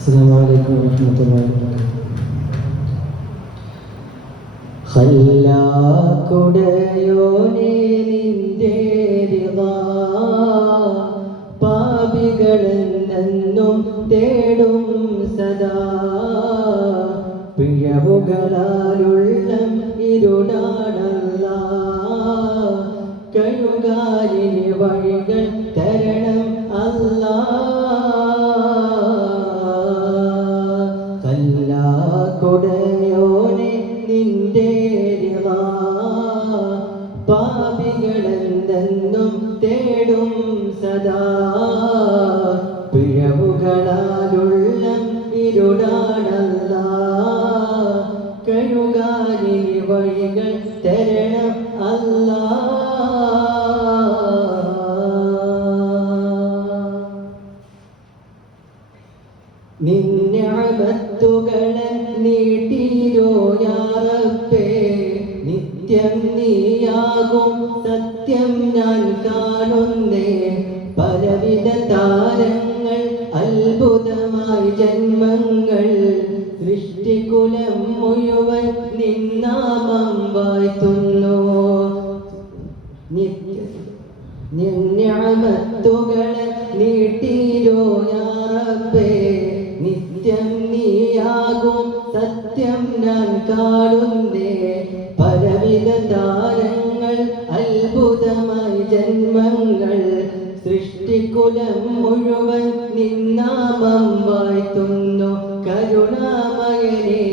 السلام عليكم ورحمة الله وبركاته. ഖല്ലാക്കുടയോനേ നിന്റെ റിളാ പാപികളെന്നും തേടും സദാ പിഴവുകളാലുള്ളം ഇരുടാണല്ലാ കഴുകാലിന് വഴികൾ തരണം അല്ലാ ഖല്ലാക്കുടയോനേ നിന്റെ റിളാ പാപികളെന്നും തേടും സദാ പിഴവുകളാലുള്ളം ഇരുടാണല്ലാ കഴുകാലിന് വഴികൾ തരണം അല്ലാ നിന്നിഅമത്തുകളെ നീട്ടിരോ യാ റബ്ബേ നിത്യം നീയാകും സത്യം ഞാൻ കാണുന്നേ പലവിധ താരങ്ങൾ അത്ഭുതമായി ജന്മങ്ങൾ സൃഷ്ടികുലം മുഴുവൻ നിന്നാമം വാഴ്ത്തുന്നു നിന്നിഅമത്തുകളെ നീട്ടിരോ യാ റബ്ബേ നിത്യം നീയാകും സത്യം ഞാൻ കാണുന്നേ പലവിധ താരങ്ങൾ അത്ഭുതമായി ജന്മങ്ങൾ സൃഷ്ടികുലം മുഴുവൻ നിന്നാമം വാഴ്ത്തുന്നു കരുണാമയനേ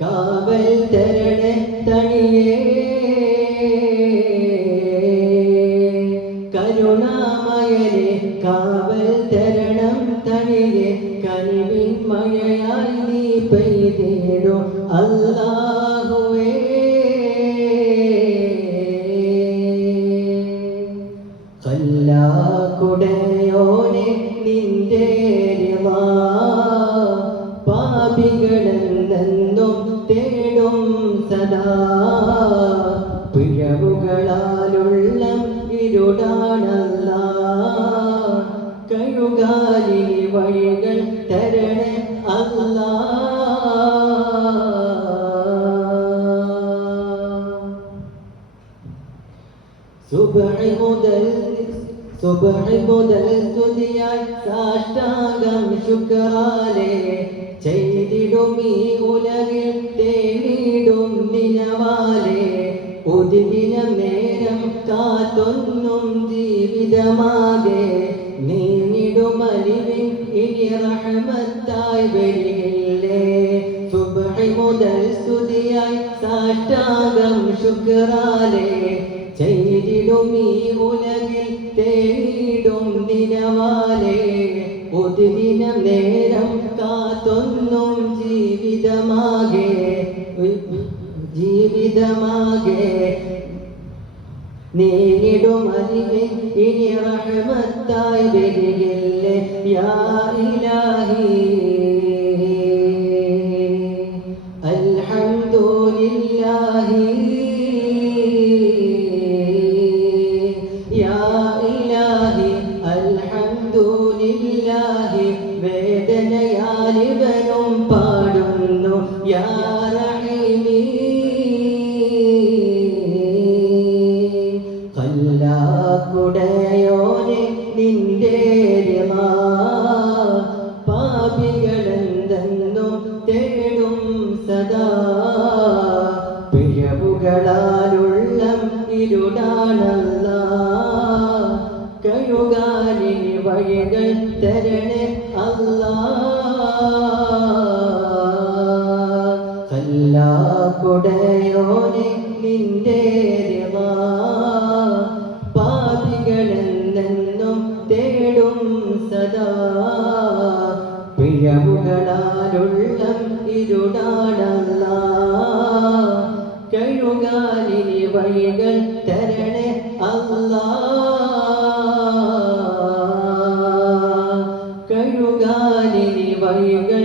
കാവൽ തരണേ തണിയേ കരുണാമയനേ കാവൽ തരണം തണിയേ കനിവിൻ മഴയായി നീ പെയ്തിടോ അല്ലാഹുവേ ഖല്ലാക്കുടയോനേ നിന്റെ റിളാ പാപികളെന്നും തേടും സദാ പിഴവുകളാലുള്ളം ഇരുടാണല്ലാ കഴുകാലിന് വഴികൾ തരണേ അല്ലാ സുബ്ഹ് മുതൽ സ്തുതിയായി സാഷ്ടാംഗം ശുക്രാലേ ചെയ്തിടും ഈ ഉലകിൽ തേടിടും നിനവാലേ ഉദിനം നേരം കാത്തൊന്നും ജീവിതമാകെ നീങ്ങിടും അലിവിൻ ഇനി റഹ്മത്തായി വരികില്ലേ സുബ്ഹ് മുതൽ സ്തുതിയായി സാഷ്ടാംഗം ശുക്രാലേ ചെയ്തിടും ഈ ഉലകിൽ തേടിടും നിനവാലേ ഉദിനം നേരം കാത്തൊന്നും ജീവിതമാകെ നീങ്ങിടും അലിവിൻ ഇനി റഹ്മത്തായി വരികില്ലേ യാ ഇലാഹി അൽഹംദുലില്ലാഹി യാ ഇലാഹി അൽഹംദുലില്ലാഹി വേദനയാലിവനും പാടുന്നു യാ റഹീമീ ഖല്ലാക്കുടയോനേ നിന്റെ റിളാ പാപികളെന്നും തേടും സദാ പിഴവുകളാലുള്ളം ഇരുടാണല്ലാ കഴുകാലിന് വഴികൾ തരണേ അല്ലാ ഖല്ലാക്കുടയോനേ നിന്റെ റിളാ പാപികളെന്നും തേടും സദാ പിഴവുകളാലുള്ളം ഇരുടാണല്ലാ കഴുകാലിന് വഴികൾ തരണേ അല്ലാ കഴുകാലിന് വഴികൾ